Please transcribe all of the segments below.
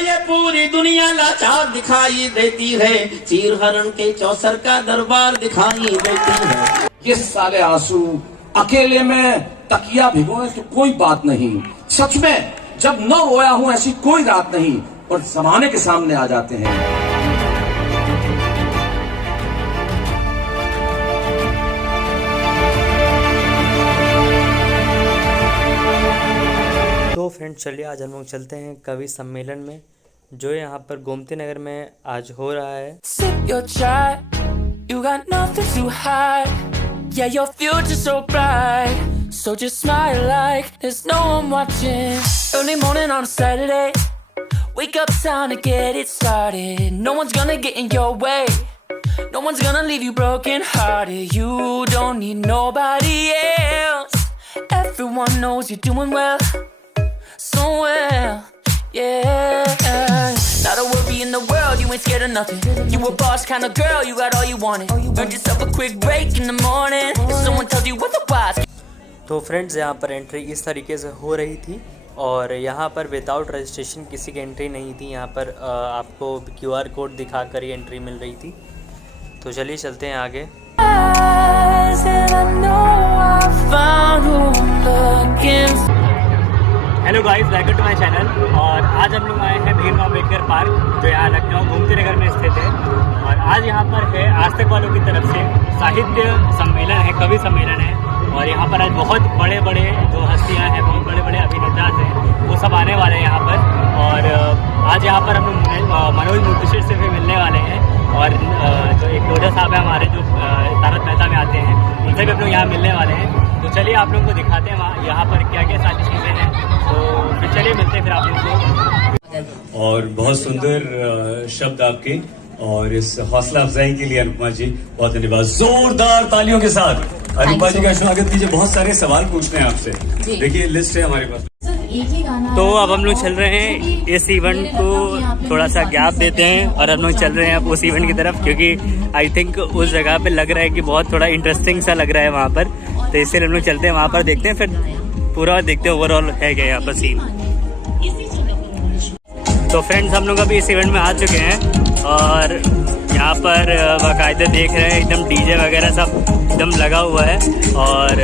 ये पूरी दुनिया लाचार दिखाई देती है, चीर हरण के चौसर का दरबार दिखाई देती है। ये साले आंसू अकेले में तकिया भिगोए तो कोई बात नहीं, सच में जब न रोया हूं ऐसी कोई रात नहीं, और जमाने के सामने आ जाते हैं। तो फ्रेंड्स चलिए आज हम लोग चलते हैं कवि सम्मेलन में, जो यहाँ पर गोमती नगर में आज हो रहा है। Sip your chai, you got nothing to hide. Yeah, your future's so bright, so just smile like there's no one watching. Early morning on a Saturday, wake up time to get it started. No one's gonna get in your way, no one's gonna leave you broken hearted. You don't need nobody else, everyone knows you're doing well, so well, yeah. Not a worry in the world, you ain't scared of nothing. You a boss kind of girl, you got all you wanted. Earned yourself a quick break in the morning, someone tells you what the wise. तो friends यहाँ पर entry इस तरीके से हो रही थी, और यहाँ पर विदाउट रजिस्ट्रेशन किसी की एंट्री नहीं थी। यहाँ पर आपको QR कोड दिखाकर ही एंट्री मिल रही थी। तो चलिए चलते हैं आगे। Hello guys, welcome to my channel. और आज हम लोग आए हैं भीमराव अम्बेडकर पार्क, जो यहाँ लखनऊ गोमती नगर में स्थित है। और आज यहाँ पर है आज तक वालों की तरफ से साहित्य सम्मेलन है, कवि सम्मेलन है। और यहाँ पर आज बहुत बड़े बड़े जो हस्तियाँ हैं, बहुत बड़े बड़े अभिनेता हैं, वो सब आने वाले हैं यहाँ पर। और आज यहाँ पर हम लोग मनोज मुंतशिर से भी मिलने वाले हैं, और जो एक लोढ़ा साहब है हमारे, जो तारक मेहता में आते हैं, उनसे भी हम लोग यहाँ मिलने वाले हैं। तो चलिए आप लोगों को दिखाते हैं वहाँ यहाँ पर क्या क्या सारी चीज़ें हैं। तो फिर चलिए मिलते हैं फिर आप लोगों को। और बहुत सुंदर शब्द आपके, और इस हौसला अफजाई के लिए अनुपमा जी बहुत धन्यवाद। जोरदार तालियों के साथ अनुपमा जी का स्वागत कीजिए। बहुत सारे सवाल पूछने हैं आपसे, देखिए लिस्ट है हमारे पास। तो अब हम लोग चल रहे हैं इस इवेंट को थोड़ा सा गैप देते हैं, और हम लोग चल रहे हैं अब उस इवेंट की तरफ, क्योंकि आई थिंक उस जगह पे लग रहा है कि बहुत थोड़ा इंटरेस्टिंग सा लग रहा है वहाँ पर। तो इसलिए हम लोग चलते हैं वहाँ पर, देखते हैं फिर पूरा देखते हैं ओवरऑल है क्या यहाँ पर सीन। तो फ्रेंड्स हम लोग अभी इस इवेंट में आ चुके हैं, और यहाँ पर बाकायदा देख रहे हैं एकदम डीजे वगैरह सब एकदम लगा हुआ है। और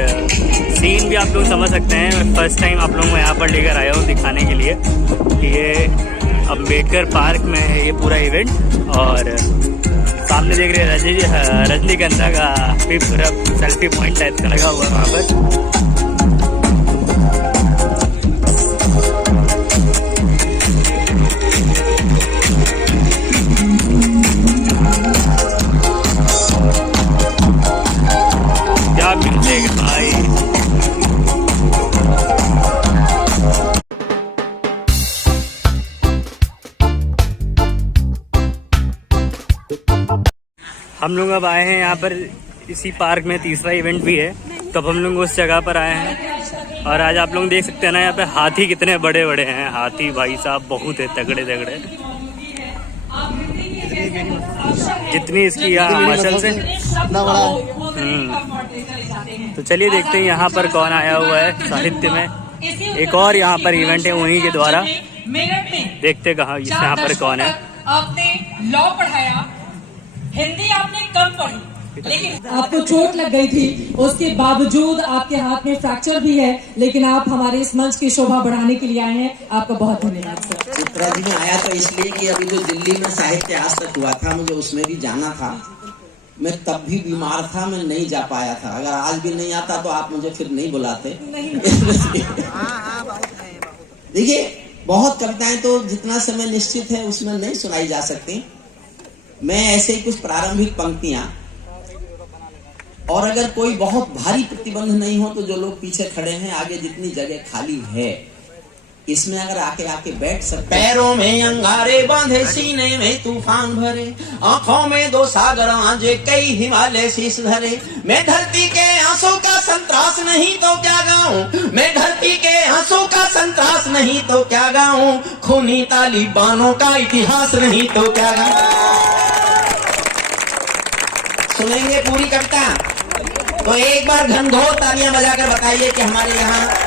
सीन भी आप लोग समझ सकते हैं। फर्स्ट टाइम आप लोगों को यहाँ पर लेकर आया हूँ दिखाने के लिए कि ये अम्बेडकर पार्क में है ये पूरा इवेंट। और सामने देख रहे हैं रजनीगंधा का भी पूरा सेल्फी पॉइंट टाइप का लगा हुआ है वहाँ पर। क्या मिलेगा भाई। हम लोग अब आए हैं यहाँ पर इसी पार्क में, तीसरा इवेंट भी है। तो अब हम लोग उस जगह पर आए हैं, और आज आप लोग देख सकते हैं ना यहाँ पे हाथी कितने बड़े बड़े हैं। हाथी भाई साहब बहुत है तगड़े तगड़े, जितनी इसकी यहाँ मसल से। तो चलिए देखते हैं यहाँ पर कौन आया हुआ है साहित्य में। एक और यहाँ पर इवेंट है उन्हीं के द्वारा, देखते कहाँ यहाँ पर कौन है। आपने लॉ पढ़ाया, हिंदी आपने कम पढ़ी, लेकिन आपको चोट लग गई थी, उसके बावजूद आपके हाथ में फ्रैक्चर भी है, लेकिन आप हमारे इस मंच की शोभा बढ़ाने के लिए आए हैं। आपका बहुत धन्यवाद सर। उत्तराधि में आया तो इसलिए कि अभी जो दिल्ली में साहित्य आज तक हुआ था, मुझे उसमें भी जाना था। मैं तब भी बीमार था, मैं नहीं जा पाया था। अगर आज भी नहीं आता तो आप मुझे फिर नहीं बुलाते। देखिए, बहुत कविताएं तो जितना समय निश्चित है उसमें नहीं सुनाई जा सकती। मैं ऐसे ही कुछ प्रारंभिक पंक्तियां, और अगर कोई बहुत भारी प्रतिबंध नहीं हो तो जो लोग पीछे खड़े हैं, आगे जितनी जगह खाली है, इसमें अगर आके बैठ सकते। पैरों में अंगारे बांधे, सीने में तूफान भरे, आंखों में दो सागर आंजे, कई हिमालय शीश धरे। मैं धरती के आंसू का संतरास नहीं तो क्या गाऊं, मैं धरती के आंसू का संतरास नहीं तो क्या गाऊं, खूनी तालिबानों का इतिहास नहीं तो क्या गाऊं। सुनेंगे पूरी कविता? तो एक बार घनघोर तालियां बजाकर बताइए कि हमारे यहाँ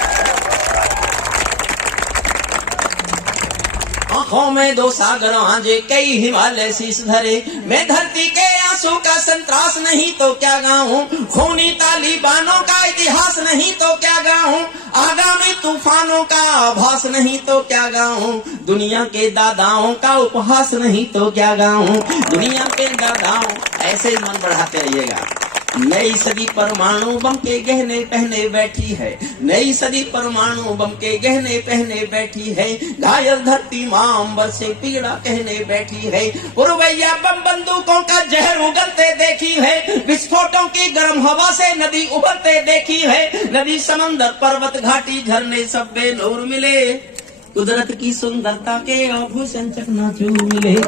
आंखों में दो सागर आंजे, कई हिमालय शीश धरे। मैं धरती के आंसू का संतरास नहीं तो क्या गाऊं, खूनी तालिबानों का इतिहास नहीं तो क्या गाऊं, आगामी तूफानों का आभास नहीं तो क्या गाऊं, दुनिया के दादाओं का उपहास नहीं तो क्या गाऊं, दुनिया के दादाओं। ऐसे ही मन बढ़ाते रहिएगा। नई सदी परमाणु बम के गहने पहने बैठी है, नई सदी परमाणु बम के गहने पहने बैठी है, घायल धरती मां अंबर से पीड़ा कहने बैठी है, पुरवैया बम बंदूकों का जहर उगलते देखी है, विस्फोटों की गर्म हवा से नदी उबलते देखी है, नदी समंदर पर्वत घाटी झरने सब बेनूर मिले, कुदरत की सुंदरता के आभूषण चकनाचूर मिले।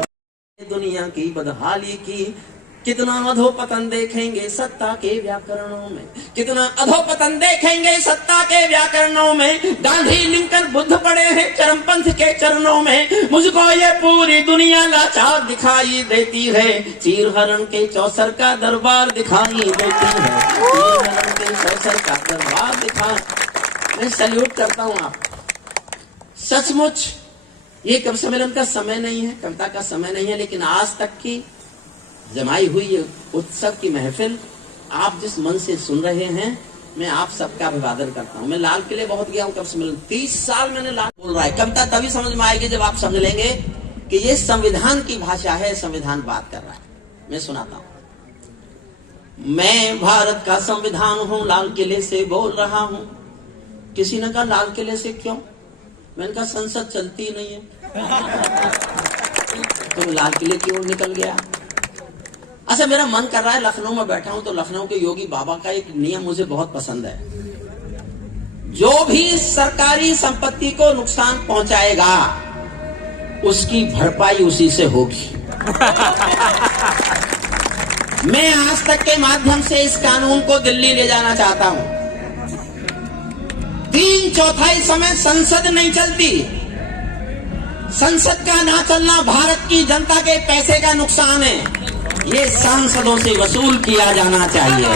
दुनिया की बदहाली की कितना अधोपतन देखेंगे सत्ता के व्याकरणों में, कितना अधोपतन देखेंगे सत्ता के व्याकरणों में। गांधी लिंकन बुद्ध पड़े हैं चरमपंथ के चरणों में, मुझको ये पूरी दुनिया लाचार दिखाई देती है, चीर हरण के चौसर का दरबार दिखाई देती है, चीर हरण के चौसर का दरबार दिखाई। मैं सैल्यूट करता हूँ आप। सचमुच ये कवि सम्मेलन का समय नहीं है, कविता का समय नहीं है, लेकिन आज तक की जमाई हुई ये उत्सव की महफिल आप जिस मन से सुन रहे हैं, मैं आप सबका अभिवादन करता हूं। मैं लाल किले बहुत गया हूं, कब से 30 साल मैंने लाल बोल रहा है। कविता तभी समझ में आएगी जब आप समझ लेंगे कि ये संविधान की भाषा है, संविधान बात कर रहा है। मैं सुनाता हूं। मैं भारत का संविधान हूं, लाल किले से बोल रहा हूं। किसी ने कहा लाल किले से क्यों? मैंने कहा संसद चलती नहीं है तो लाल किले की ओर निकल गया। अच्छा, मेरा मन कर रहा है, लखनऊ में बैठा हूं तो लखनऊ के योगी बाबा का एक नियम मुझे बहुत पसंद है। जो भी सरकारी संपत्ति को नुकसान पहुंचाएगा उसकी भरपाई उसी से होगी। मैं आज तक के माध्यम से इस कानून को दिल्ली ले जाना चाहता हूं। 3/4 समय संसद नहीं चलती। संसद का ना चलना भारत की जनता के पैसे का नुकसान है, ये सांसदों से वसूल किया जाना चाहिए।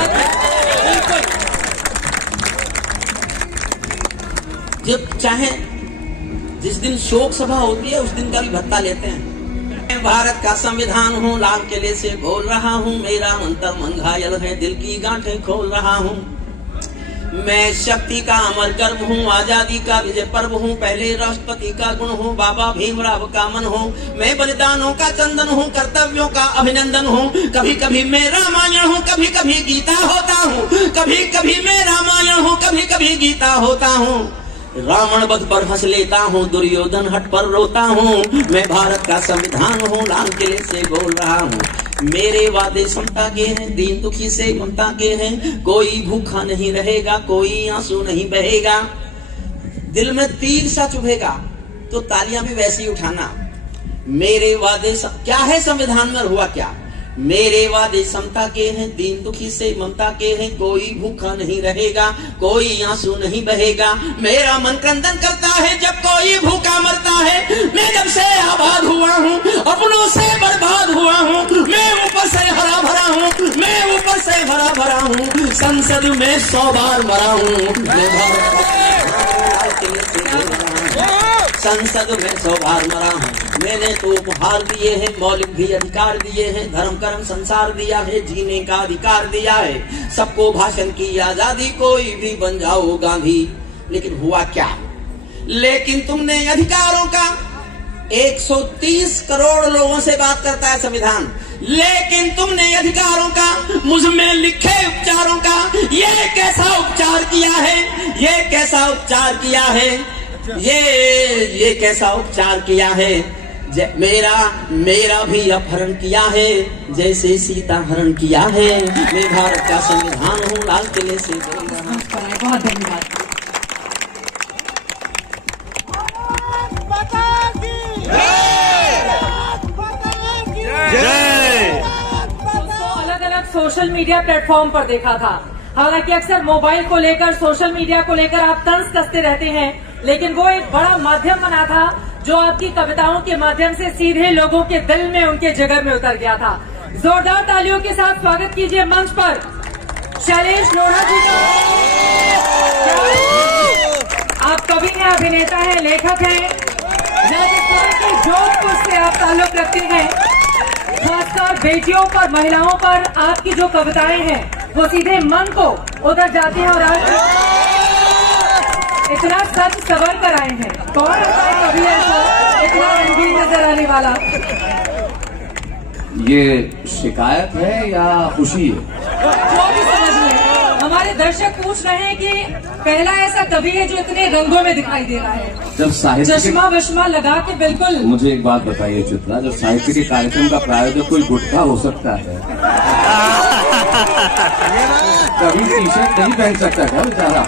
जब चाहे जिस दिन शोक सभा होती है उस दिन का भी भत्ता लेते हैं। मैं भारत का संविधान हूँ, लाल किले से बोल रहा हूँ, मेरा मंतर मन घायल है, दिल की गांठें खोल रहा हूँ। मैं शक्ति का अमर गर्व हूँ, आजादी का विजय पर्व हूँ, पहले राष्ट्रपति का गुण हूँ, बाबा भीमराव का मन हूँ। मैं बलिदानों का चंदन हूँ, कर्तव्यों का अभिनंदन हूँ। कभी कभी मैं रामायण हूँ, कभी कभी गीता होता हूँ, कभी कभी मैं रामायण हूँ, कभी कभी गीता होता हूँ। रावण वध पर हंस लेता हूँ, दुर्योधन हट पर रोता हूँ। मैं भारत का संविधान हूँ, लाल किले से बोल रहा हूँ। मेरे वादे समता के हैं, दीन दुखी से ममता के हैं। कोई भूखा नहीं रहेगा, कोई आंसू नहीं बहेगा। दिल में तीर सा चुभेगा तो तालियां भी वैसे ही उठाना। मेरे वादे क्या है संविधान में हुआ क्या? मेरे वादे समता के हैं, दीन दुखी से ममता के हैं। कोई भूखा नहीं रहेगा, कोई आंसू नहीं बहेगा। मेरा मन क्रंदन करता है जब कोई भूखा मरता है। मैं जब से आबाद हुआ हूँ, अपनों से बर्बाद हुआ हूँ। मैं ऊपर से हरा भरा हूँ, मैं ऊपर से हरा भरा हूँ। संसद में 100 बार मरा हूँ। संसद में 100 बार मरा हूँ। मैंने तो उपहार दिए हैं, मौलिक भी अधिकार दिए हैं। धर्म कर्म संसार दिया है, जीने का अधिकार दिया है। सबको भाषण की आजादी, कोई भी बन जाओ गांधी। लेकिन हुआ क्या? लेकिन तुमने अधिकारों का 130 करोड़ लोगों से बात करता है संविधान। लेकिन तुमने अधिकारों का, मुझ में लिखे उपचारों का ये कैसा उपचार किया है? ये कैसा उपचार किया है? ये कैसा उपचार किया है? मेरा भी अपहरण किया है, जैसे सीता हरण किया है। मैं भारत का संविधान हूँ, लाल किले से बोल रहा हूँ। बहुत धन्यवाद। अलग अलग सोशल मीडिया प्लेटफॉर्म पर देखा था। हालांकि अक्सर मोबाइल को लेकर, सोशल मीडिया को लेकर आप तंज कसते रहते हैं, लेकिन वो एक बड़ा माध्यम बना था जो आपकी कविताओं के माध्यम से सीधे लोगों के दिल में, उनके जिगर में उतर गया था। जोरदार तालियों के साथ स्वागत कीजिए मंच पर शैलेश लोढ़ा जी का। आप कवि हैं, अभिनेता हैं, लेखक हैं, राजस्थान के जोधपुर से आप ताल्लुक रखते हैं। खासकर बेटियों पर, महिलाओं पर आपकी जो कविताएं हैं वो सीधे मन को उधर जाती हैं और आज इतना सच सबर कर आए हैं। कौन ऐसा कवि है जो इतना रंगीन नजर आने वाला? ये शिकायत है या खुशी है? जो भी समझ लें। हमारे दर्शक पूछ रहे हैं कि पहला ऐसा कवि है जो इतने रंगों में दिखाई दे रहा है, जब साहित्य चश्मा वश्मा लगा के। बिल्कुल। मुझे एक बात बताइए चित्रा, जब साहित्य के कार्यक्रम का प्रायोजक कोई गुटखा हो सकता है, कवि टी शर्ट नहीं पहन सकता क्या बेचारा?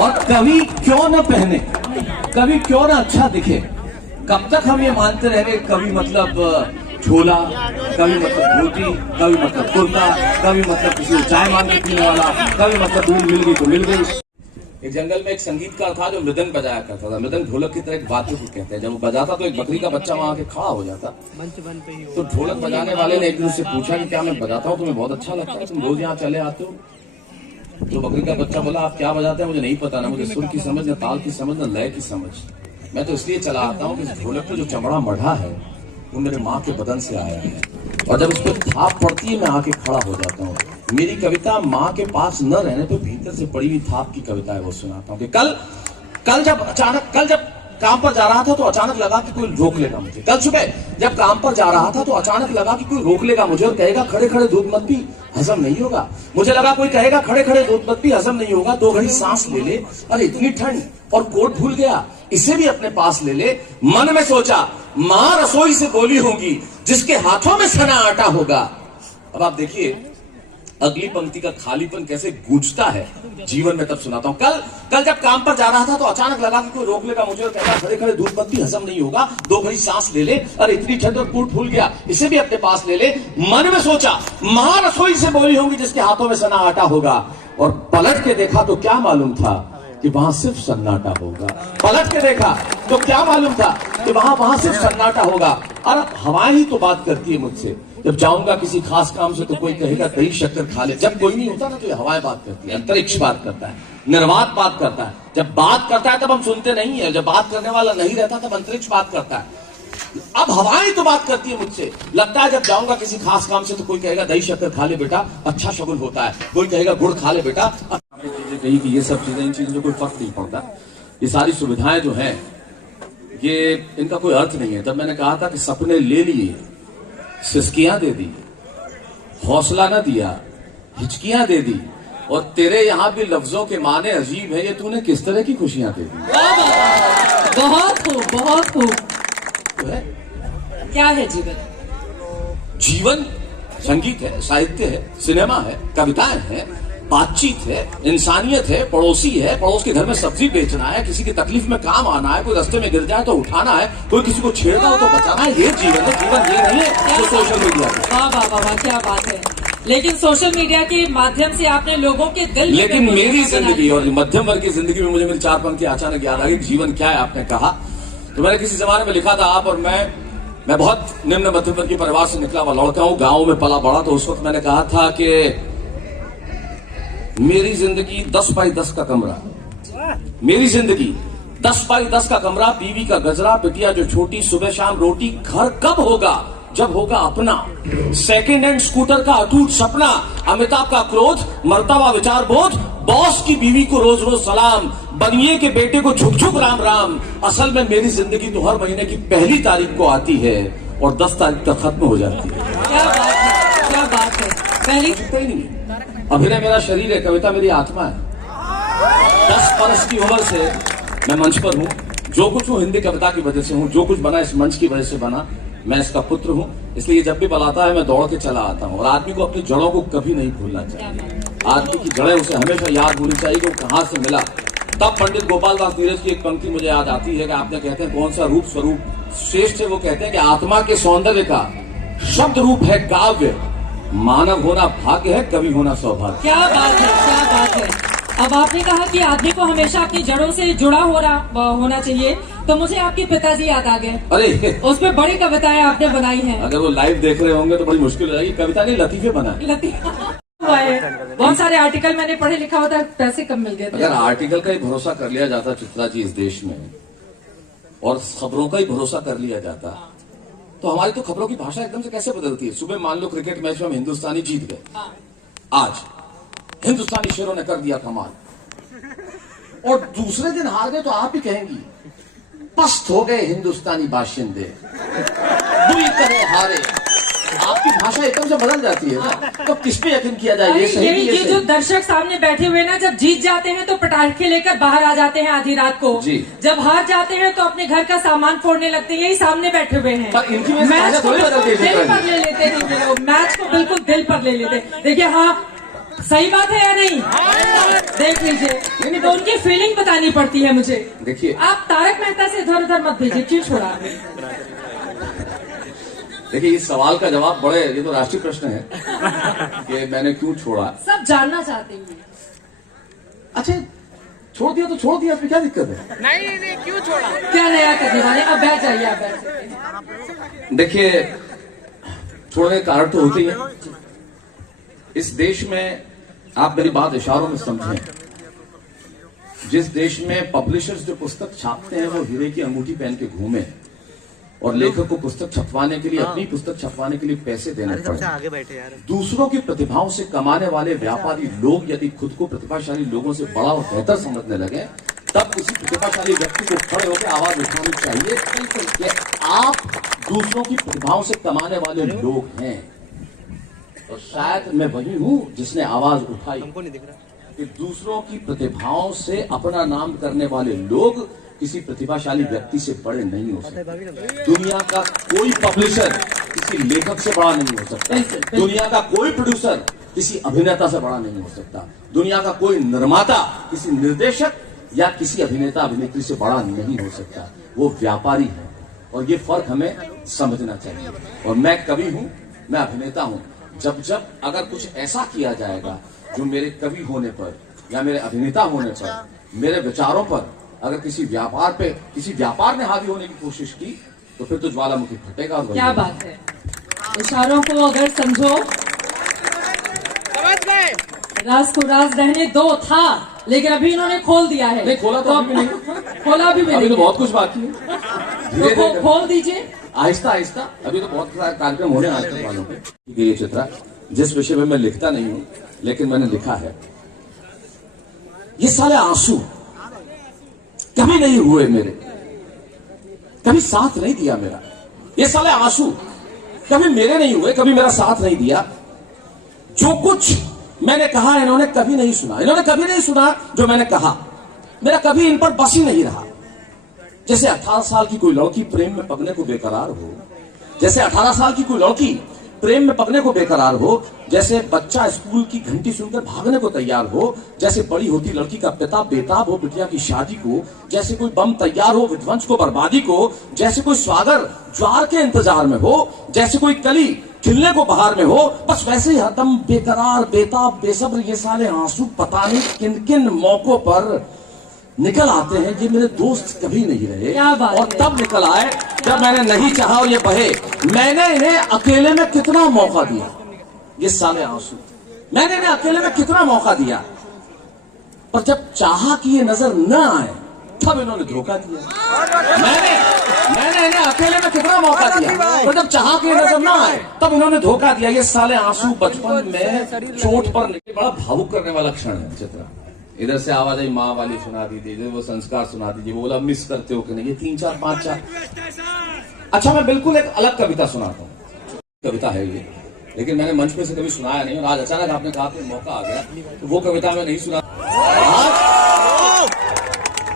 और कवि क्यों न पहने, कवि क्यों न अच्छा दिखे? कब तक हम ये मानते रहेंगे कवि मतलब झोला, कवि मतलब धोती, कवि मतलब कुर्ता, कवि मतलब किसी को चाय मांग के पीने वाला, कवि मतलब दूध मिल गई तो मिल गई। एक जंगल में एक संगीतकार था जो मृदंग बजाया करता था। मृदंग ढोलक की तरह एक वाद्य को कहते हैं। जब वो बजाता तो एक बकरी का बच्चा वहां आके खड़ा हो जाता। तो ढोलक बजाने वाले ने एक दिन उससे पूछा कि क्या मैं बजाता हूँ, तुम्हें बहुत अच्छा लगता है, तुम रोज यहाँ चले आते हो? तो बकरी का बच्चा बोला, आप क्या बजाते हैं मुझे नहीं पता, ना मुझे सुर की समझ, न ताल की समझ, न लय की समझ। मैं तो इसलिए चला आता हूँ कि इस ढोलक पे जो चमड़ा मढ़ा है वो मेरे माँ के बदन से आया है, और जब इस पर थाप पड़ती है मैं आके खड़ा हो जाता हूँ। मेरी कविता माँ के पास न रहने पे भीतर से पड़ी हुई थाप की कविता है, वो सुनाता हूँ कि कल जब काम पर जा रहा था तो अचानक लगा कि कोई रोक लेगा मुझे। कल सुबह जब काम पर जा रहा था तो अचानक लगा कि कोई रोक लेगा मुझे और कहेगा खड़े खड़े दूध मत पी, हजम नहीं होगा। मुझे लगा कोई कहेगा खड़े खड़े दूध मत पी, हजम नहीं होगा। 2 घड़ी सांस ले ले, अरे इतनी ठंड, और कोट भूल गया, इसे भी अपने पास ले ले। मन में सोचा माँ रसोई से बोली होगी जिसके हाथों में सना आटा होगा। अब आप देखिए अगली पंक्ति का खालीपन कैसे गूंजता है जीवन में, तब सुनाता हूं। कल जब काम पर जा रहा था तो अचानक लगा कि कोई रोक लेगा मुझे और कहता खड़े खड़े दूध मत पी, हजम नहीं होगा। 2 घड़ी सांस ले ले, अरे इतनी ठंड, और कोट भूल गया, इसे भी अपने पास ले ले। मन में सोचा माँ रसोई से बोली होंगी जिसके हाथों में सना आटा होगा, और पलट के देखा तो क्या मालूम था कि वहां सिर्फ सन्नाटा होगा। पलट के देखा तो क्या मालूम था कि वहां सिर्फ सन्नाटा होगा। और हवाएं ही तो बात करती है मुझसे। जब जाऊंगा किसी खास काम से तो कोई कहेगा दही शक्कर खा ले। जब कोई नहीं होता ना तो ये हवाएं बात करती है, अंतरिक्ष बात करता है, निर्वात बात करता है। जब बात करता है तब हम सुनते नहीं है, जब बात करने वाला नहीं रहता तब अंतरिक्ष बात करता है। अब हवाएं तो बात करती है मुझसे। लगता है जब जाऊंगा किसी खास काम से तो कोई कहेगा दही शक्कर खा ले बेटा, अच्छा शगुन होता है। कोई कहेगा गुड़ खा ले बेटा। कही कि ये सब चीजें, इन चीजों से कोई फर्क नहीं पड़ता। ये सारी सुविधाएं जो हैं ये इनका कोई अर्थ नहीं है। जब मैंने कहा था कि सपने ले लिए, सिसकियां दे दी, हौसला न दिया, हिचकियां दे दी, और तेरे यहां भी लफ्जों के माने अजीब है, ये तूने किस तरह की खुशियां दे दी। बहुत खूब, बहुत खूब। तो है क्या है जीवन? जीवन संगीत है, साहित्य है, सिनेमा है, कविताएं हैं, बातचीत है, इंसानियत है, पड़ोसी है, पड़ोस के घर में सब्जी बेचना है, किसी की तकलीफ में काम आना है, कोई रास्ते में गिर जाए तो उठाना है, कोई किसी को छेड़ता हो तो बचाना है। ये जीवन है। जीवन ये नहीं है जो सोशल मीडिया पे। वाह वाह वाह, क्या बात है। लेकिन सोशल मीडिया के माध्यम से आपने लोगों के दिल, लेकिन मेरी जिंदगी और मध्यम वर्ग की जिंदगी में मुझे मेरी 4 पंक्ति अचानक याद आ गई। जीवन क्या है आपने कहा, तो मैंने किसी जमाने में लिखा था, आप और मैं बहुत निम्न मध्यम वर्ग के परिवार से निकला हुआ लड़का हूं, गाँव में पला बड़ा। तो उस वक्त मैंने कहा था कि मेरी जिंदगी 10 बाई 10 का कमरा, मेरी जिंदगी 10 बाई 10 का कमरा, बीवी का गजरा, बिटिया जो छोटी, सुबह शाम रोटी, घर कब होगा जब होगा अपना, सेकंड हैंड स्कूटर का अटूट सपना, अमिताभ का क्रोध, मर्तबा विचार बोध, बॉस की बीवी को रोज रोज सलाम, बनिए के बेटे को झुक झुक राम राम। असल में मेरी जिंदगी तो हर महीने की 1 तारीख को आती है और 10 तारीख तक खत्म हो जाती है। क्या बात है, क्या बात है। पहली ही नहीं, अभिनय मेरा शरीर है, कविता मेरी आत्मा है। 10 वर्ष की उम्र से मैं मंच पर हूँ। जो कुछ हूँ हिंदी कविता की वजह से हूँ, जो कुछ बना इस मंच की वजह से बना। मैं इसका पुत्र हूँ, इसलिए जब भी बुलाता है मैं दौड़ के चला आता हूँ। और आदमी को अपनी जड़ों को कभी नहीं भूलना चाहिए। आदमी की जड़ें उसे हमेशा याद होनी चाहिए कि वो कहाँ से मिला। तब पंडित गोपाल दास नीरज की एक पंक्ति मुझे याद आती है कि आपने कहते हैं कौन सा रूप स्वरूप श्रेष्ठ है, वो कहते हैं कि आत्मा के सौंदर्य का शब्द रूप है काव्य, मानव होना भाग्य है, कवि होना सौभाग्य। क्या बात है, क्या बात है। अब आपने कहा कि आदमी को हमेशा अपनी जड़ों से जुड़ा होना चाहिए, तो मुझे आपके पिताजी याद आ गए। अरे उसमें बड़ी कविताएं आपने बनाई हैं। अगर वो लाइव देख रहे होंगे तो बड़ी मुश्किल हो जाएगी। कविता नहीं, लतीफे बनाए। हुआ है, बहुत सारे आर्टिकल मैंने पढ़े, लिखा होता है पैसे कम मिल गए थे। अगर आर्टिकल का ही भरोसा कर लिया जाता चित्रा जी इस देश में, और खबरों का ही भरोसा कर लिया जाता, तो हमारी तो खबरों की भाषा एकदम से कैसे बदलती है। सुबह मान लो क्रिकेट मैच में हम हिंदुस्तानी जीत गए, आज हिंदुस्तानी शेरों ने कर दिया कमाल, और दूसरे दिन हार गए तो आप ही कहेंगी पस्त हो गए हिंदुस्तानी बाशिंदे, बुरी तरह हारे। आपकी भाषा एकदम से बदल जाती है ना, तो किस पे यकीन किया जाए? ये सही है, ये जो दर्शक सामने बैठे हुए ना, जब जीत जाते हैं तो पटाखे लेकर बाहर आ जाते हैं आधी रात को जी। जब हार जाते हैं तो अपने घर का सामान फोड़ने लगते हैं। यही सामने बैठे हुए हैं, पर इनकी वजह से मैच भाषा को थोड़ी बदलती है। दिल पर ले लेते हैं ये लोग, मैच को बिल्कुल दिल पर ले लेते हैं। देखिए, हाँ सही बात है या नहीं, देख लीजिए, तो उनकी फीलिंग बतानी पड़ती है मुझे। देखिए, आप तारक मेहता से इधर उधर मत भेजिए, क्यों छोड़ा? देखिए इस सवाल का जवाब बड़े, ये तो राष्ट्रीय प्रश्न है कि मैंने क्यों छोड़ा। सब जानना चाहते हैं। अच्छा, छोड़ दिया तो छोड़ दिया, इसमें क्या दिक्कत है? नहीं क्यों छोड़ा? क्या नया करने वाले? अब बैठ जाइए, आप बैठ जाइए। देखिए, छोड़ने के कारण तो होते ही हैं। इस देश में आप मेरी बात इशारों में समझें, जिस देश में पब्लिशर्स जो पुस्तक छापते हैं वो हीरे की अंगूठी पहन के घूमे, और लेखक को पुस्तक छपवाने के लिए, अपनी पुस्तक छपवाने के लिए पैसे देने पड़े, दूसरों की प्रतिभाओं से कमाने वाले व्यापारी लोग यदि खुद को प्रतिभाशाली लोगों से बड़ा और बेहतर समझने लगे, तब किसी प्रतिभाशाली व्यक्ति को खड़े होकर आवाज उठानी चाहिए कि आप दूसरों की प्रतिभाओं से कमाने वाले लोग हैं। और शायद मैं वही हूं जिसने आवाज उठाई कि दूसरों की प्रतिभाओं से अपना नाम करने वाले लोग किसी प्रतिभाशाली व्यक्ति से बड़े नहीं हो सकते। दुनिया का कोई पब्लिशर किसी लेखक से बड़ा नहीं हो सकता, दुनिया का कोई प्रोड्यूसर किसी अभिनेता से बड़ा नहीं हो सकता, दुनिया का कोई निर्माता किसी निर्देशक या किसी अभिनेता अभिनेत्री से बड़ा नहीं हो सकता। वो व्यापारी है, और ये फर्क हमें समझना चाहिए। और मैं कवि हूं, मैं अभिनेता हूं। जब जब अगर कुछ ऐसा किया जाएगा जो मेरे कवि होने पर या मेरे अभिनेता होने पर, मेरे विचारों पर अगर किसी व्यापार ने हावी होने की कोशिश की, तो फिर तो ज्वालामुखी फटेगा। और क्या बात है, इशारों को अगर समझो, समझ गए? राज को राज रहने दो था, लेकिन अभी इन्होंने खोल दिया है। नहीं, खोला तो अभी नहीं, खोला भी अभी तो बहुत कुछ बाकी है। धीरे तो धीरे खोल दीजिए, आहिस्ता आहिस्ता। अभी तो बहुत सारे कार्यक्रम हो रहे हैं आज तक वालों के। ये चित्रा, जिस विषय में मैं लिखता नहीं हूं लेकिन मैंने लिखा है, ये साले आंसू कभी नहीं हुए मेरे, कभी साथ नहीं दिया मेरा। ये साले आंसू कभी मेरे नहीं हुए, कभी मेरा साथ नहीं दिया। जो कुछ मैंने कहा इन्होंने कभी नहीं सुना, इन्होंने कभी नहीं सुना जो मैंने कहा। मेरा कभी इन पर बस ही नहीं रहा। जैसे 18 साल की कोई लड़की प्रेम में पगने को बेकरार हो, जैसे 18 साल की कोई लड़की प्रेम में पगने को बेकरार हो, जैसे बच्चा स्कूल की घंटी सुनकर भागने को तैयार हो, जैसे बड़ी होती लड़की का पिता बेताब हो बिटिया की शादी को, जैसे कोई बम तैयार हो विध्वंस को बर्बादी को, जैसे कोई स्वागर ज्वार के इंतजार में हो, जैसे कोई कली खिलने को बहार में हो, बस वैसे ही हरदम बेकरार बेताब बेसब्र ये सारे आंसू पता नहीं किन किन मौकों पर निकल आते हैं। ये मेरे दोस्त कभी नहीं रहे, और तब निकल आए जब मैंने नहीं चाहा और ये बहे। मैंने इन्हें अकेले में कितना मौका दिया, ये साले आंसू, मैंने इन्हें अकेले में कितना मौका दिया, पर जब चाहा कि ये नजर न आए तब इन्होंने धोखा दिया। मैंने इन्हें अकेले में कितना मौका दिया, पर जब चाहा कि ये नजर न आए तब इन्होंने धोखा दिया। ये साले आंसू बचपन में चोट पर निकले। बड़ा भावुक करने वाला क्षण है चित्रा। इधर से आवाज आई माँ वाली सुना दीजिए, वो संस्कार सुना दीजिए, वो बोला मिस करते हो कि नहीं। ये 3 4 5 4। अच्छा, मैं बिल्कुल एक अलग कविता सुनाता हूँ। कविता है ये, लेकिन मैंने मंच पे से कभी सुनाया नहीं, और आज अचानक आपने कहा तो मौका आ गया, तो वो कविता मैं नहीं सुना।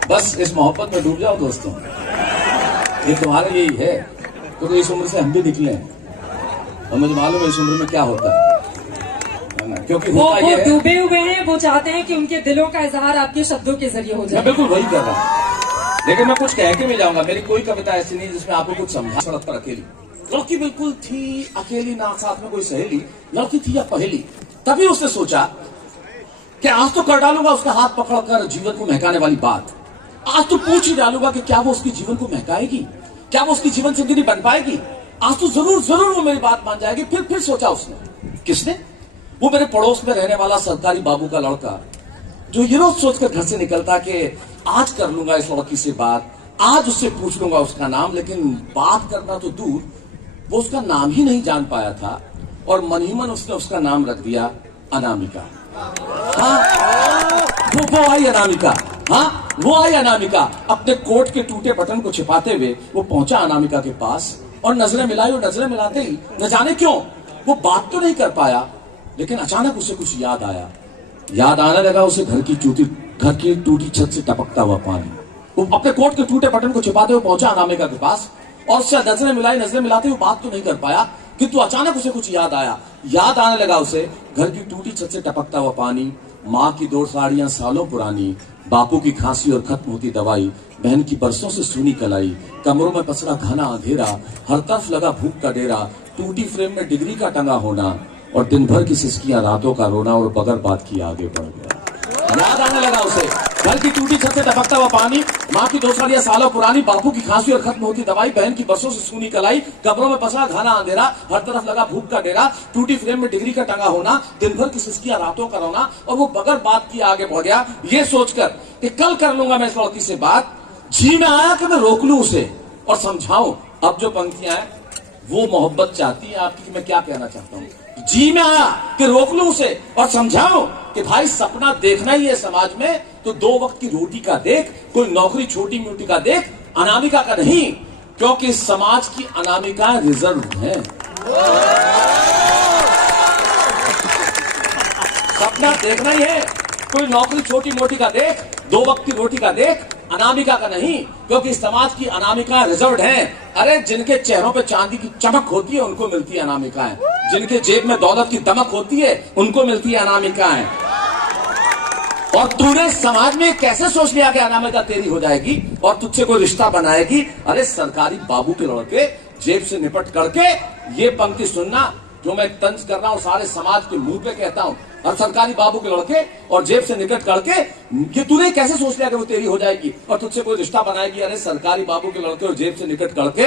बस इस मोहब्बत में डूब जाओ दोस्तों, ये तुम्हारे यही है। तो इस उम्र से हम भी निकले हैं, और मुझे मालूम है इस उम्र में क्या होता है, क्योंकि वो डूबे हुए हैं। वो चाहते हैं कि उनके दिलों का इजहार आपके शब्दों के जरिए हो जाए। मैं बिल्कुल वही कर रहा हूँ, लेकिन मैं कुछ कह के भी जाऊंगा। मेरी कोई कविता ऐसी नहीं जिसमें आपको कुछ समझा। सड़क पर अकेली लड़की बिल्कुल थी, अकेली ना साथ में कोई सहेली, लड़की थी या पहेली। तभी उसने सोचा कि आज तो कर डालूंगा उसका हाथ पकड़कर जीवन को महकाने वाली बात। आज तो पूछ ही डालूंगा कि क्या वो उसके जीवन को महकाएगी, क्या वो उसकी जीवन संगिनी बन पाएगी। आज तो जरूर जरूर वो मेरी बात मान जाएगी। फिर सोचा उसने, किसने? वो मेरे पड़ोस में रहने वाला सरकारी बाबू का लड़का, जो ये रोज सोचकर घर से निकलता कि आज कर लूंगा इस लड़की से बात, आज उससे पूछ लूंगा उसका नाम, लेकिन बात करना तो दूर, वो उसका नाम ही नहीं जान पाया था और मन ही मन उसने उसका नाम रख दिया अनामिका। हाँ, वो आई अनामिका। हाँ, वो आई अनामिका। अपने कोट के टूटे बटन को छिपाते हुए वो पहुंचा अनामिका के पास और नजरें मिलाई, और नजरें मिलाते ही न जाने क्यों वो बात तो नहीं कर पाया, लेकिन अचानक उसे कुछ याद आया। याद आने लगा उसे घर की टूटी छत से टपकता हुआ पानी। वो अपने कोट के टूटे बटन को छिपाते हुए पहुंचा अनामिका के पास और उससे नजरें मिलाई, नजरें मिलाते हुए बात तो नहीं कर पाया, किंतु अचानक उसे कुछ याद आया। याद आने लगा उसे घर की टूटी छत से टपकता हुआ पानी, माँ की 2 साड़ियां सालों पुरानी, बापू की खांसी और खत्म होती दवाई, बहन की बरसों से सूनी कलाई, कमरों में पसरा घना अंधेरा, हर तरफ लगा भूख का डेरा, टूटी फ्रेम में डिग्री का टंगा होना और दिन भर की सिसकियां, रातों का रोना और बगैर बात किए आगे बढ़ गया। याद आने लगा उसे घर की टूटी छत से टपकता हुआ पानी, माँ की 2 साड़ियां सालों पुरानी, बापू की खांसी और खत्म होती दवाई, बहन की बरसों से सूनी कलाई, कब्रों में पसरा घना अंधेरा, हर तरफ लगा भूख का डेरा, टूटी फ्रेम में डिग्री का टंगा होना, दिन भर की सिसकियां, रातों का रोना और वो बगैर बात किए आगे बढ़ गया, ये सोचकर कि कल कर लूंगा मैं इस लड़की से बात। जी में आया कि मैं रोक लूं उसे और समझाऊं। अब जो पंक्तियां हैं वो मोहब्बत चाहती है आपकी कि मैं क्या कहना चाहता हूं। जी में आया कि रोक लूं उसे और समझाऊं कि भाई सपना देखना ही है समाज में, तो 2 वक्त की रोटी का देख, कोई नौकरी छोटी मोटी का देख, अनामिका का नहीं, क्योंकि समाज की अनामिका रिजर्व है। सपना देखना ही है, कोई नौकरी छोटी मोटी का देख, 2 वक्त की रोटी का देख, अनामिका का नहीं, क्योंकि समाज की अनामिका रिजर्व है। अरे जिनके चेहरों पे चांदी की चमक होती है उनको मिलती है अनामिकाएं, जिनके जेब में दौलत की दमक होती है उनको मिलती है अनामिकाएं। और तूने समाज में कैसे सोच लिया कि अनामिका तेरी हो जाएगी और तुझसे कोई रिश्ता बनाएगी? अरे सरकारी बाबू के लड़के जेब से निपट करके ये पंक्ति सुनना जो मैं तंज कर रहा हूं, सारे समाज के मुंह पे कहता हूं, और सरकारी बाबू के लड़के और जेब से निकट करके ये तूने कैसे सोच लिया कि वो तेरी हो जाएगी और तुझसे कोई रिश्ता बनाएगी? अरे सरकारी बाबू के लड़के और जेब से निकट करके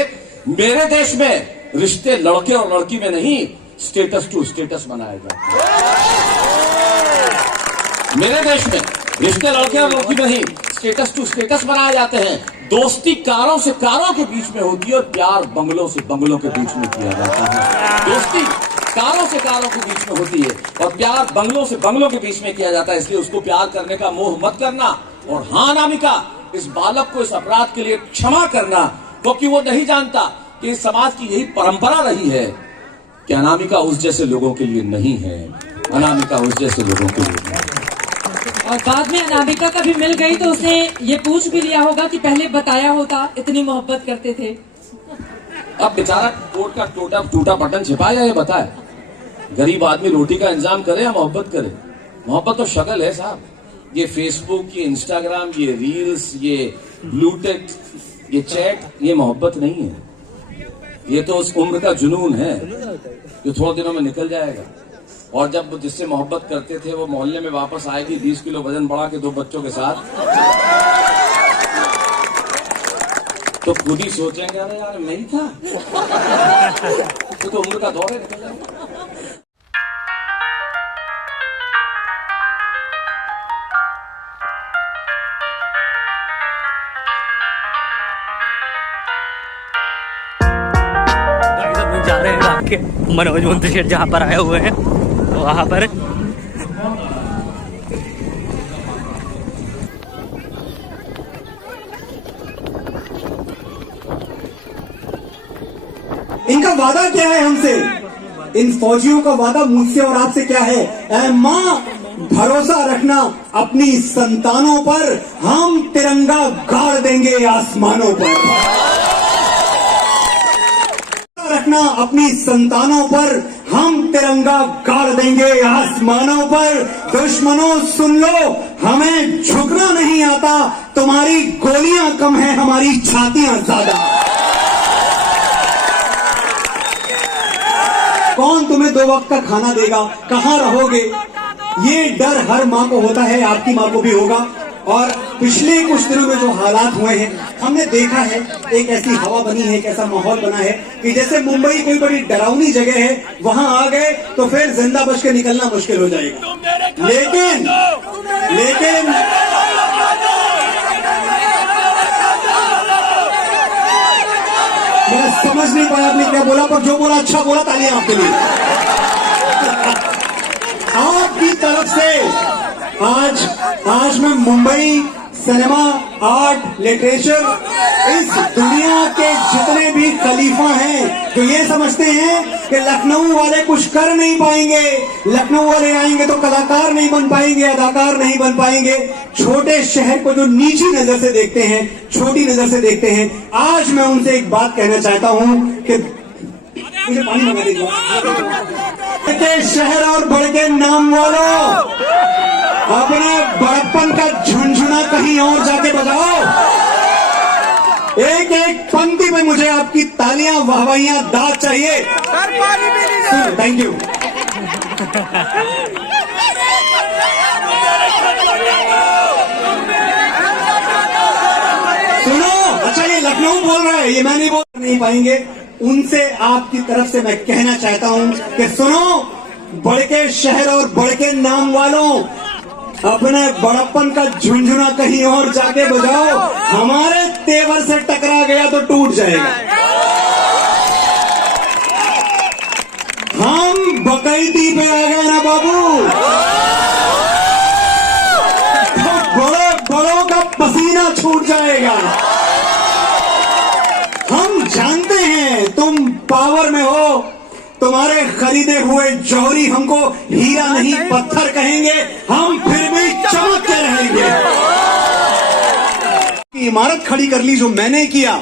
मेरे देश में रिश्ते लड़के और लड़की में नहीं, स्टेटस टू स्टेटस बनाया जाता है। मेरे देश में रिश्ते लड़के और लड़की में नहीं, स्टेटस टू स्टेटस बनाए जाते हैं। दोस्ती कारों से कारों के बीच में होती है और प्यार बंगलों से बंगलों के बीच में किया जाता है। दोस्ती कारों से कारों के बीच में होती है और प्यार बंगलों से बंगलों के बीच में किया जाता है, इसलिए उसको प्यार करने का मोह मत करना। और हाँ अनामिका, इस बालक को इस अपराध के लिए क्षमा करना, क्योंकि वो नहीं जानता कि इस समाज की यही परंपरा रही है कि अनामिका उस जैसे लोगों के लिए नहीं है, अनामिका उस जैसे लोगों के लिए नहीं है। और बाद में अनामिका कभी मिल गई तो उसने ये पूछ भी लिया होगा कि पहले बताया होता, इतनी मोहब्बत करते थे। अब बेचारा कोट का टूटा बटन छिपाया, ये बताए गरीब आदमी रोटी का इंतजाम करे या मोहब्बत करे? मोहब्बत तो शक्ल है साहब, ये फेसबुक, ये इंस्टाग्राम, ये रील्स, ये ब्लूटेक, ये चैट, ये मोहब्बत नहीं है। ये तो उस उम्र का जुनून है जो थोड़े दिनों में निकल जाएगा। और जब जिससे मोहब्बत करते थे वो मोहल्ले में वापस आएगी 20 किलो वजन बढ़ा के 2 बच्चों के साथ, तो खुद ही सोचेंगे अरे यार नहीं था, तो उम्र का दौर है, निकल जाएगा। जा रहे हैं आपके मनोज मुंतशिर जहाँ पर आए हुए हैं, तो वहाँ पर इनका वादा क्या है हमसे? इन फौजियों का वादा मुझसे और आपसे क्या है? ऐ माँ, भरोसा रखना अपनी संतानों पर, हम तिरंगा गाड़ देंगे आसमानों पर। रखना अपनी संतानों पर, हम तिरंगा गाड़ देंगे आसमानों पर। दुश्मनों सुन लो, हमें झुकना नहीं आता, तुम्हारी गोलियां कम है, हमारी छातियां ज्यादा। कौन तुम्हें 2 वक्त का खाना देगा? कहां रहोगे? ये डर हर माँ को होता है, आपकी माँ को भी होगा। और पिछले कुछ दिनों में जो हालात हुए हैं, हमने देखा है एक ऐसी हवा बनी है, एक ऐसा माहौल बना है कि जैसे मुंबई कोई बड़ी डरावनी जगह है, वहां आ गए तो फिर जिंदा बच के निकलना मुश्किल हो जाएगा। लेकिन समझ नहीं पाया आपने क्या बोला, पर जो बोला अच्छा बोला, तालियां आपके लिए। आपकी तरफ से आज मैं मुंबई सिनेमा, आर्ट, लिटरेचर, इस दुनिया के जितने भी खलीफा हैं जो ये समझते हैं कि लखनऊ वाले कुछ कर नहीं पाएंगे, लखनऊ वाले आएंगे तो कलाकार नहीं बन पाएंगे, अदाकार नहीं बन पाएंगे, छोटे शहर को जो नीची नजर से देखते हैं, छोटी नजर से देखते हैं, आज मैं उनसे एक बात कहना चाहता हूं कि मुझे पानी मंगा दीजिए। के शहर और बड़ के नाम वालों, अपने बड़प्पन का झुनझुना कहीं और जाके बजाओ। एक एक पंक्ति में मुझे आपकी तालियां, वाहवाहियां, दाद चाहिए। Thank you. सुनो, अच्छा ये लखनऊ बोल रहा है, ये मैं नहीं बोल नहीं पाएंगे। उनसे आपकी तरफ से मैं कहना चाहता हूं कि सुनो, बड़ के शहर और बड़ के नाम वालों, अपने बड़प्पन का झुनझुना कहीं और जाके बजाओ। हमारे तेवर से टकरा गया तो टूट जाएगा। हम बकैती पे आ गए ना बाबू, तो बड़ों का पसीना छूट जाएगा। हम जानते हैं तुम पावर में हो, तुम्हारे खरीदे हुए जौहरी हमको हीरा नहीं पत्थर कहेंगे, हम फिर भी चमकते रहेंगे। इमारत खड़ी कर ली जो मैंने किया,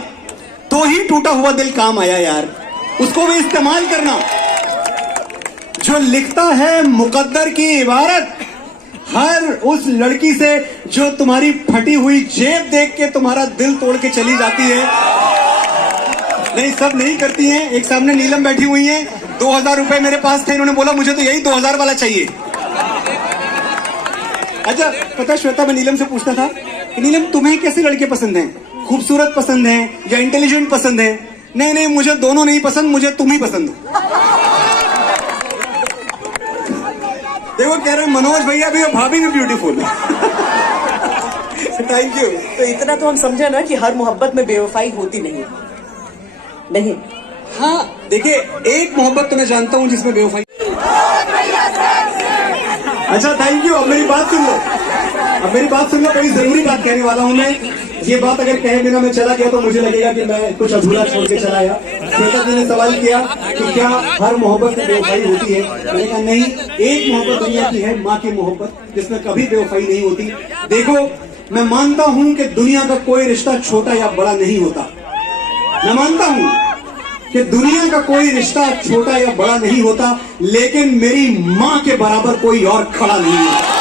तो ही टूटा हुआ दिल काम आया यार, उसको भी इस्तेमाल करना। जो लिखता है मुकद्दर की इबारत, हर उस लड़की से जो तुम्हारी फटी हुई जेब देख के तुम्हारा दिल तोड़ के चली जाती है, नहीं सब नहीं करती हैं। एक सामने नीलम बैठी हुई है, 2000 रुपए मेरे पास थे, इन्होंने बोला मुझे तो यही 2000 वाला चाहिए। अच्छा पता श्वेता, मैं नीलम से पूछता था कि नीलम तुम्हें कैसे लड़के पसंद हैं, खूबसूरत पसंद हैं या इंटेलिजेंट पसंद हैं? नहीं नहीं, मुझे दोनों नहीं पसंद, मुझे तुम ही पसंद हो। देखो कह रहे मनोज भैया भी और भाभी भी ब्यूटीफुल। Thank you. तो इतना तो हम समझे ना कि हर मोहब्बत में बेवफाई होती नहीं। हाँ देखिए, एक मोहब्बत तो मैं जानता हूँ जिसमें बेवफाई। अच्छा थैंक यू। अब मेरी बात सुन लो, बड़ी जरूरी बात कहने वाला हूँ मैं। ये बात अगर कहे बिना मैं चला गया तो मुझे लगेगा कि मैं कुछ अधूरा छोड़ के चला आया। श्वेता जी ने सवाल किया कि क्या हर मोहब्बत में बेवफाई होती है? मैंने कहा नहीं, एक मोहब्बत दुनिया की है, माँ की मोहब्बत, जिसमें कभी बेवफाई नहीं होती। देखो मैं मानता हूँ कि दुनिया का कोई रिश्ता छोटा या बड़ा नहीं होता। मैं मानता हूँ कि दुनिया का कोई रिश्ता छोटा या बड़ा नहीं होता, लेकिन मेरी माँ के बराबर कोई और खड़ा नहीं है।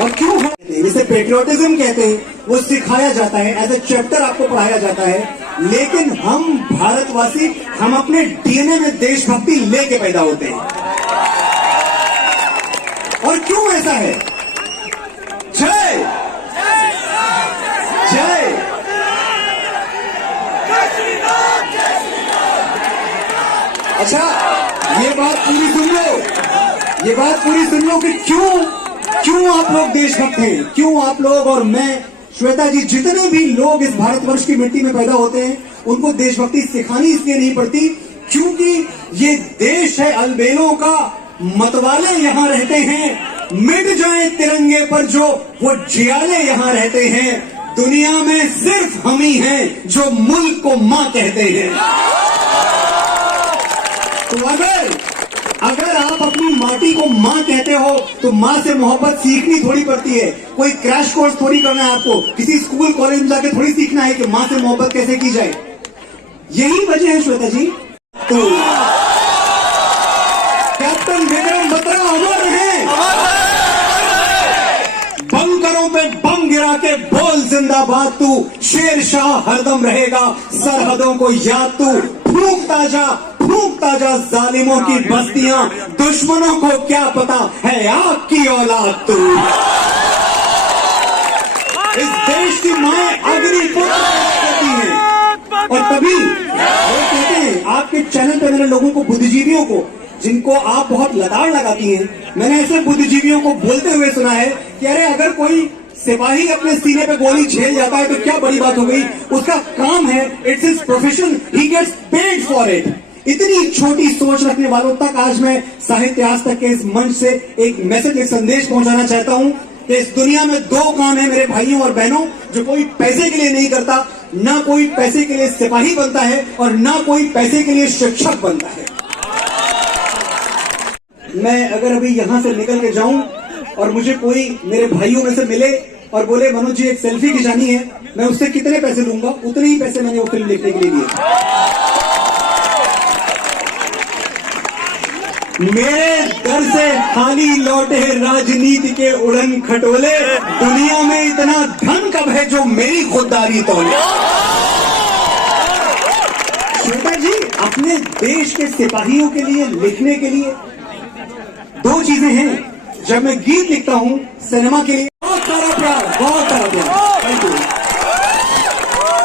और क्यों है? इसे पेट्रियोटिज्म कहते हैं, वो सिखाया जाता है, एज ए चैप्टर आपको पढ़ाया जाता है। लेकिन हम भारतवासी, हम अपने डीएनए में देशभक्ति लेके पैदा होते हैं। और क्यों ऐसा है? जय जय अच्छा ये बात पूरी सुन लो कि क्यों आप लोग देशभक्त हैं, क्यों आप लोग और मैं, श्वेता जी, जितने भी लोग इस भारतवर्ष की मिट्टी में पैदा होते हैं, उनको देशभक्ति सिखानी इसलिए नहीं पड़ती क्योंकि ये देश है अलबेलों का, मतवाले यहाँ रहते हैं, मिट जाए तिरंगे पर जो वो जियाले यहाँ रहते हैं। दुनिया में सिर्फ हम ही हैं जो मुल्क को माँ कहते हैं। तो अगर आप अपनी माटी को माँ कहते हो तो माँ से मोहब्बत सीखनी थोड़ी पड़ती है, कोई क्रैश कोर्स थोड़ी करना है आपको, किसी स्कूल कॉलेज में जाके थोड़ी सीखना है कि माँ से मोहब्बत कैसे की जाए। यही वजह है श्वेता जी। तो कैप्टन विक्रम बत्रा अमर है, बंकरों पे बम गिरा के बोल जिंदाबाद, तू शेर शाह हरदम रहेगा, सरहदों को याद तू फूंकता जा जालिमों की बस्तियां, दुश्मनों को क्या पता है आपकी औलाद तू। इस देश की माएं अग्निपुत्र कहती हैं, और तभी वो कहते हैं, आपके चैनल पे मैंने लोगों को, बुद्धिजीवियों को, जिनको आप बहुत लताड़ लगाती हैं, मैंने ऐसे बुद्धिजीवियों को बोलते हुए सुना है कि अरे अगर कोई सिपाही अपने सीने पे गोली झेल जाता है तो क्या बड़ी बात हो गई, उसका काम है, it's his profession, he gets paid for it. इतनी छोटी सोच रखने वालों तक आज मैं साहित्य आज तक के इस मंच से एक मैसेज, एक संदेश पहुंचाना चाहता हूं कि इस दुनिया में दो काम है मेरे भाइयों और बहनों, जो कोई पैसे के लिए नहीं करता, ना कोई पैसे के लिए सिपाही बनता है और ना कोई पैसे के लिए शिक्षक बनता है। मैं अगर अभी यहां से निकल के जाऊं और मुझे कोई मेरे भाइयों में से मिले और बोले मनोज जी एक सेल्फी खिंचानी है, मैं उससे कितने पैसे लूंगा, उतने ही पैसे मैंने वो फिल्म लिखने के लिए दिए। मेरे दर से खाली लौटे राजनीति के उड़न खटोले, दुनिया में इतना धन कब है जो मेरी खुददारी तोले। श्वेता जी, अपने देश के सिपाहियों के लिए लिखने के लिए दो चीजें हैं। जब मैं गीत लिखता हूं सिनेमा के लिए, बहुत सारा प्यार, बहुत सारा प्यार, थैंक यू,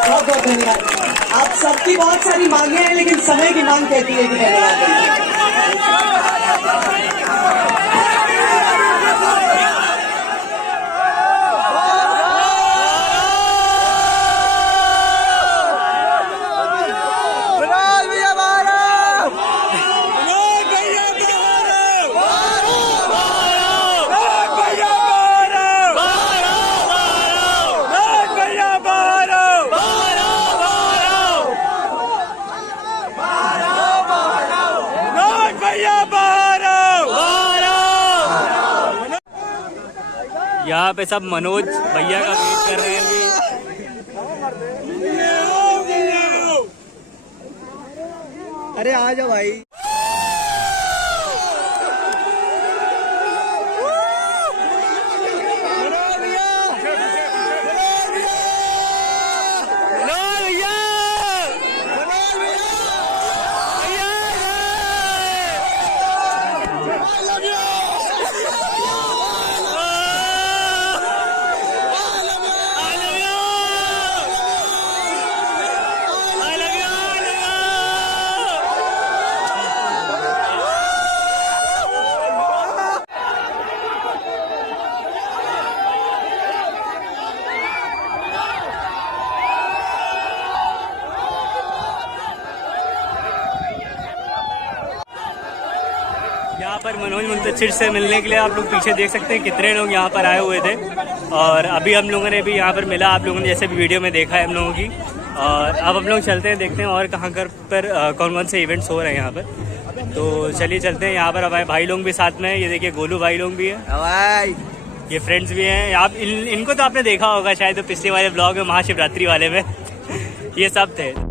बहुत बहुत धन्यवाद। आप सबकी बहुत सारी मांगे हैं लेकिन समय की मांग कहती है कि धन्यवाद। यहाँ पे सब मनोज भैया का वेट कर रहे हैं अभी। अरे आ जाओ भाई। यहाँ पर मनोज मुंतशिर से मिलने के लिए आप लोग पीछे देख सकते हैं कितने लोग यहाँ पर आए हुए थे। और अभी हम लोगों ने भी यहाँ पर मिला, आप लोगों ने जैसे भी वीडियो में देखा है हम लोगों की। और अब हम लोग चलते हैं, देखते हैं और कहाँ पर कौन कौन से इवेंट्स हो रहे हैं यहाँ पर। तो चलिए चलते हैं। यहाँ पर हमारे भाई लोग भी साथ में हैं, ये देखिए गोलू भाई लोग भी हैं, ये फ्रेंड्स भी हैं। आप इनको तो आपने देखा होगा शायद पिछले वाले ब्लॉग में, महाशिवरात्रि वाले में ये सब थे।